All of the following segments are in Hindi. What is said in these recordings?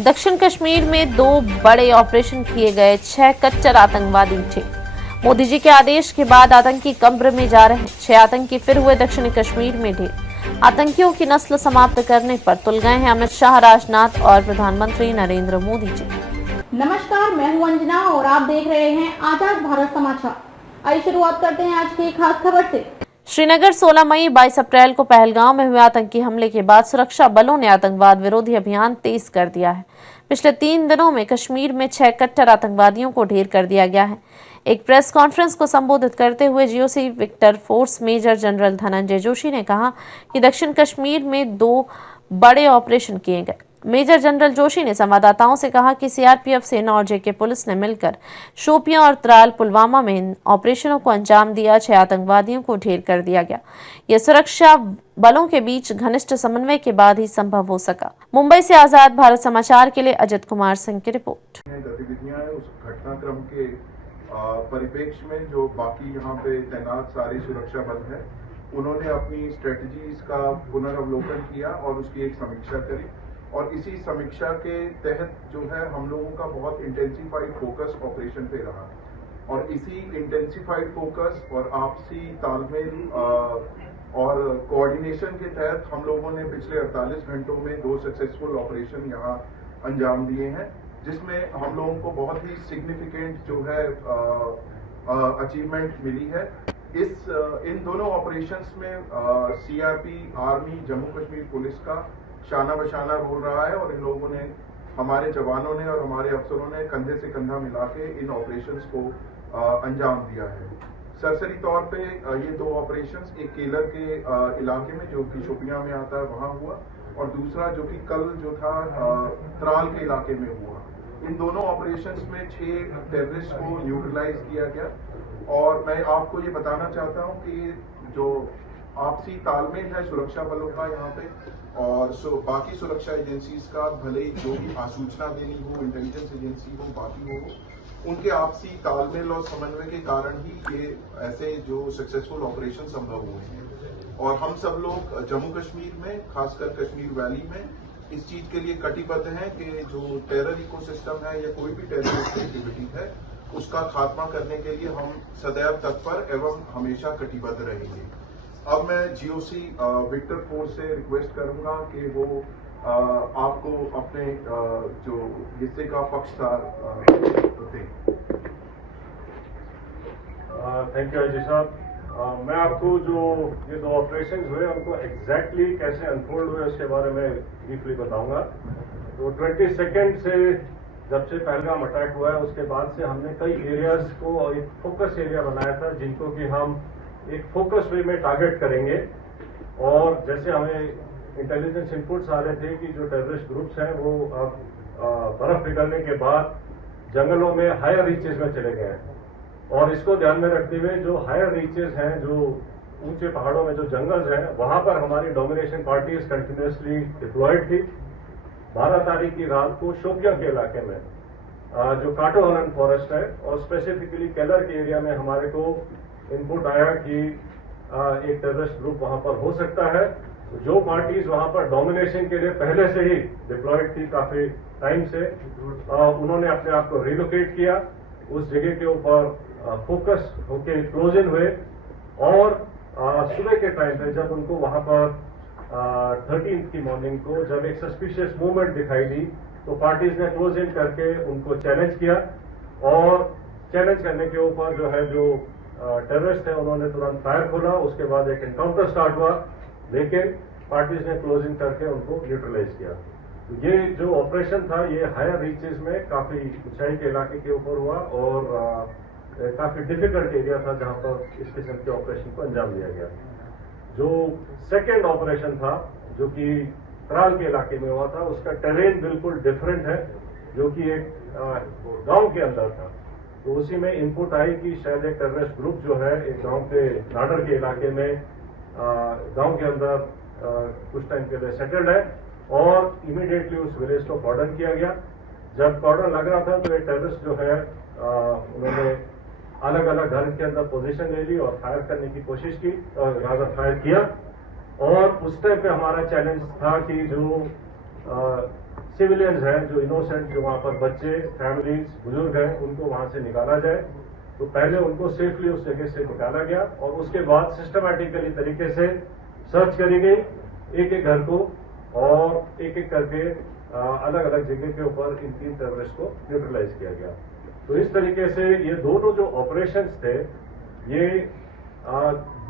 दक्षिण कश्मीर में 2 बड़े ऑपरेशन किए गए, 6 कट्टर आतंकवादी थे। मोदी जी के आदेश के बाद आतंकी कब्र में जा रहे 6 आतंकी फिर हुए दक्षिणी कश्मीर में ढेर। आतंकियों की नस्ल समाप्त करने पर तुल गए हैं अमित शाह, राजनाथ और प्रधानमंत्री नरेंद्र मोदी जी। नमस्कार, मैं हूं अंजना और आप देख रहे हैं आजाद भारत समाचार। आइए शुरुआत करते हैं आज की खास खबर से। श्रीनगर 16 मई 22 अप्रैल को पहलगांव में हुए आतंकी हमले के बाद सुरक्षा बलों ने आतंकवाद विरोधी अभियान तेज कर दिया है। पिछले 3 दिनों में कश्मीर में 6 कट्टर आतंकवादियों को ढेर कर दिया गया है। एक प्रेस कॉन्फ्रेंस को संबोधित करते हुए GOC Victor Force Major General Dhananjay Joshi ने कहा कि दक्षिण कश्मीर में 2 बड़े ऑपरेशन किए गए। मेजर जनरल जोशी ने संवाददाताओं से कहा कि सीआरपीएफ, सेना और जेके पुलिस ने मिलकर शोपियां और त्राल, पुलवामा में इन ऑपरेशनों को अंजाम दिया। 6 आतंकवादियों को ढेर कर दिया गया। यह सुरक्षा बलों के बीच घनिष्ठ समन्वय के बाद ही संभव हो सका। मुंबई से आजाद भारत समाचार के लिए अजित कुमार सिंह की रिपोर्ट। गतिविधियां उस घटनाक्रम के परिप्रेक्ष्य में जो बाकी यहाँ पे तैनात सारे सुरक्षा बल हैं, उन्होंने अपनी स्ट्रेटजीज का पुनर्वलोकन किया और उसकी एक समीक्षा करी। और इसी समीक्षा के तहत जो है हम लोगों का बहुत इंटेंसिफाइड फोकस ऑपरेशन पे रहा और इसी इंटेंसिफाइड फोकस और आपसी तालमेल और कोऑर्डिनेशन के तहत हम लोगों ने पिछले 48 घंटों में 2 सक्सेसफुल ऑपरेशन यहाँ अंजाम दिए हैं, जिसमें हम लोगों को बहुत ही सिग्निफिकेंट जो है अचीवमेंट मिली है। इन दोनों ऑपरेशंस में CRP, army, Jammu Kashmir police का शाना बशाना रोल रहा है और इन लोगों ने, हमारे जवानों ने और हमारे अफसरों ने कंधे से कंधा मिला के इन ऑपरेशंस को अंजाम दिया है। सरसरी तौर पे ये 2 ऑपरेशंस, एक केलर के इलाके में जो कि शोपियां में आता है वहां हुआ और दूसरा जो कि कल जो था त्राल के इलाके में हुआ। इन दोनों ऑपरेशंस में 6 टेररिस्ट को न्यूट्रलाइज किया गया। और मैं आपको ये बताना चाहता हूँ कि जो आपसी तालमेल है सुरक्षा बलों का यहाँ पे और बाकी सुरक्षा एजेंसीज का, भले जो भी आसूचना देनी हो, इंटेलिजेंस एजेंसी हो, बाकी हो, उनके आपसी तालमेल और समन्वय के कारण ही ये ऐसे जो सक्सेसफुल ऑपरेशन संभव हुए हैं। और हम सब लोग जम्मू कश्मीर में, खासकर कश्मीर वैली में इस चीज के लिए कटिबद्ध हैं कि जो टेरर इकोसिस्टम है या कोई भी टेररिस्ट एक्टिविटी है, उसका खात्मा करने के लिए हम सदैव तत्पर एवं हमेशा कटिबद्ध रहेंगे। अब मैं जीओसी विक्टर फोर्स से रिक्वेस्ट करूंगा कि वो आपको अपने जो हिस्से का पक्षधार दें। थैंक यू अजय साहब। मैं आपको जो ये 2 ऑपरेशन हुए उनको एग्जैक्टली कैसे अनफोल्ड हुए उसके बारे में ब्रीफली बताऊंगा। तो 22 से जब से पहलगाम अटैक हुआ है उसके बाद से हमने कई एरियाज को एक फोकस एरिया बनाया था, जिनको कि हम एक फोकस वे में टारगेट करेंगे। और जैसे हमें इंटेलिजेंस इनपुट्स आ रहे थे कि जो टेररिस्ट ग्रुप्स हैं वो अब बर्फ पिघलने के बाद जंगलों में हायर रीचेज में चले गए हैं। और इसको ध्यान में रखते हुए जो हायर रीचेज हैं, जो ऊंचे पहाड़ों में जो जंगल्स हैं, वहां पर हमारी डोमिनेशन पार्टीज कंटिन्यूसली डिप्लॉयड थी। 12 तारीख की रात को शोपियां के इलाके में जो काटोहनन फॉरेस्ट है और स्पेसिफिकली केलर के एरिया में हमारे को इनपुट आया कि एक टेररिस्ट ग्रुप वहां पर हो सकता है। जो पार्टीज वहां पर डोमिनेशन के लिए पहले से ही डिप्लॉयड थी काफी टाइम से, उन्होंने अपने आप को रिलोकेट किया, उस जगह के ऊपर फोकस होके क्लोज इन हुए। और सुबह के टाइम पे जब उनको वहां पर 13 की मॉर्निंग को जब एक सस्पिशियस मूवमेंट दिखाई दी, तो पार्टीज ने क्लोज इन करके उनको चैलेंज किया। और चैलेंज करने के ऊपर जो है जो टेररिस्ट है उन्होंने तुरंत फायर खोला। उसके बाद एक एनकाउंटर स्टार्ट हुआ, लेकिन पार्टीज ने क्लोज इन करके उनको न्यूट्रलाइज किया। तो ये जो ऑपरेशन था ये हायर रीचेज में काफी ऊंचाई के इलाके के ऊपर हुआ और काफी डिफिकल्ट एरिया था जहां पर इस किस्म के ऑपरेशन को अंजाम दिया गया। जो सेकेंड ऑपरेशन था जो कि त्राल के इलाके में हुआ था, उसका टेरेन बिल्कुल डिफरेंट है, जो कि एक गांव के अंदर था। तो उसी में इनपुट आई कि शायद एक टेररिस्ट ग्रुप जो है एक गांव के नाडर के इलाके में गांव के अंदर कुछ टाइम के लिए सेटल्ड है और इमीडिएटली उस विलेज को कॉर्डन किया गया। जब कॉर्डन लग रहा था तो एक टेररिस्ट जो है उन्होंने अलग अलग घर के अंदर पोजीशन ले ली और फायर करने की कोशिश की और राजा फायर किया। और उस टाइम पे हमारा चैलेंज था कि जो सिविलियंस हैं जो इनोसेंट, जो वहां पर बच्चे, फैमिलीज, बुजुर्ग हैं, उनको वहां से निकाला जाए। तो पहले उनको सेफली उस जगह से निकाला गया और उसके बाद सिस्टमैटिकली तरीके से सर्च करी गई एक एक घर को और एक एक करके अलग अलग जगह के ऊपर इन 3 टेररिस्ट को न्यूट्रलाइज किया गया। तो इस तरीके से ये दोनों जो ऑपरेशंस थे ये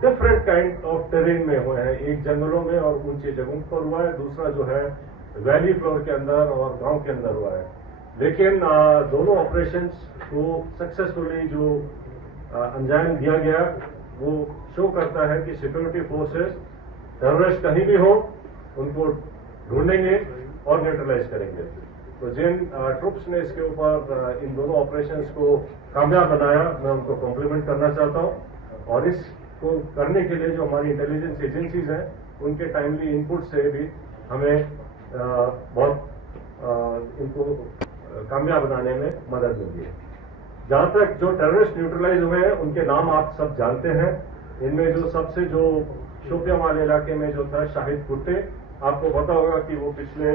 डिफरेंट काइंड ऑफ टेरेन में हुए हैं। एक जंगलों में और ऊंची जगहों पर हुआ है, दूसरा जो है वैली फ्लोर के अंदर और गांव के अंदर हुआ है। लेकिन दोनों ऑपरेशंस को सक्सेसफुली जो अंजाम दिया गया वो शो करता है कि सिक्योरिटी फोर्सेस टेररिस्ट कहीं भी हो उनको ढूंढेंगे और न्यूट्रलाइज करेंगे। तो जिन ट्रुप्स ने इसके ऊपर इन दोनों ऑपरेशंस को कामयाब बनाया, मैं उनको कॉम्प्लीमेंट करना चाहता हूं और इसको करने के लिए जो हमारी इंटेलिजेंस एजेंसीज हैं उनके टाइमली इनपुट से भी हमें बहुत इनको कामयाब बनाने में मदद मिली है। जहां तक जो टेररिस्ट न्यूट्रलाइज हुए हैं उनके नाम आप सब जानते हैं। इनमें जो सबसे जो शोपियां वाले इलाके में जो था शाहिद भुट्टे, आपको पता होगा कि वो पिछले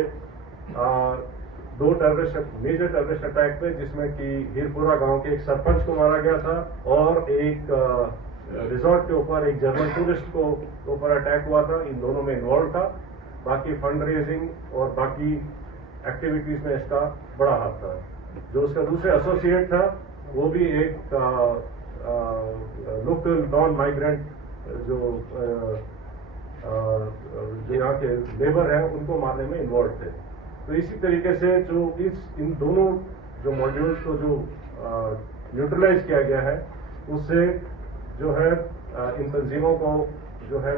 2 मेजर टेररिस्ट अटैक पे जिसमें कि हीरपुरा गांव के एक सरपंच को मारा गया था और एक रिजॉर्ट के ऊपर एक जर्मन टूरिस्ट को ऊपर अटैक हुआ था, इन दोनों में इन्वॉल्व था। बाकी फंड रेजिंग और बाकी एक्टिविटीज में इसका बड़ा हाथ था। जो उसका दूसरे एसोसिएट था वो भी एक लोकल नॉन माइग्रेंट जो यहाँ के लेबर हैं उनको मारने में इन्वॉल्व थे। तो इसी तरीके से जो इन दोनों जो मॉड्यूल्स को जो न्यूट्रलाइज किया गया है उससे जो है इन तंजीमों को जो है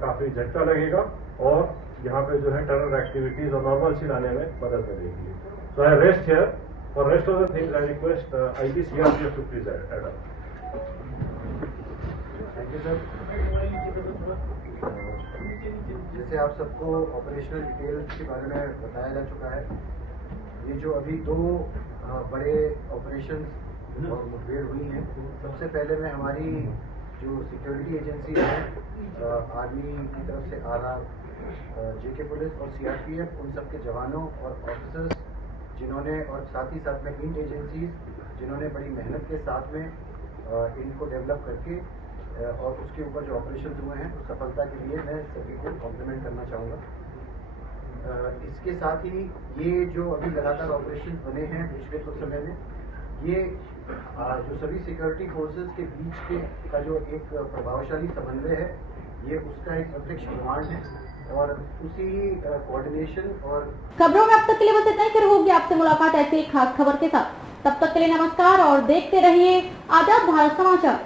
काफी झटका लगेगा और यहाँ पे जो है टेरर एक्टिविटीज और नॉर्मल सी लाने में मदद मिलेगी। So I rest here for rest of the things I request IG CRPF to please add up. Thank you sir. जैसे आप सबको ऑपरेशनल डिटेल्स के बारे में बताया जा चुका है, ये जो अभी 2 बड़े ऑपरेशंस और मुठभेड़ हुई हैं, सबसे पहले मैं हमारी जो सिक्योरिटी एजेंसी है आर्मी की तरफ से आरआर, जेके पुलिस और सीआरपीएफ, उन सब के जवानों और ऑफिसर्स जिन्होंने और साथ ही साथ में इंड एजेंसीज जिन्होंने बड़ी मेहनत के साथ में इनको डेवलप करके और उसके ऊपर जो ऑपरेशन हुए हैं उस सफलता के लिए मैं सभी को कॉम्प्लीमेंट करना चाहूँगा। इसके साथ ही ये जो अभी लगातार ऑपरेशन बने हैं पिछले कुछ समय में, ये जो सभी सिक्योरिटी फोर्सेस के बीच का जो एक प्रभावशाली समन्वय है, ये उसका एक प्रत्यक्ष प्रमाण है और उसी कोऑर्डिनेशन और खबरों में अब तक के लिए बस इतना ही। फिर होगी आपसे मुलाकात ऐसी एक खास खबर के साथ। तब तक के लिए नमस्कार और देखते रहिए आजाद भारत समाचार।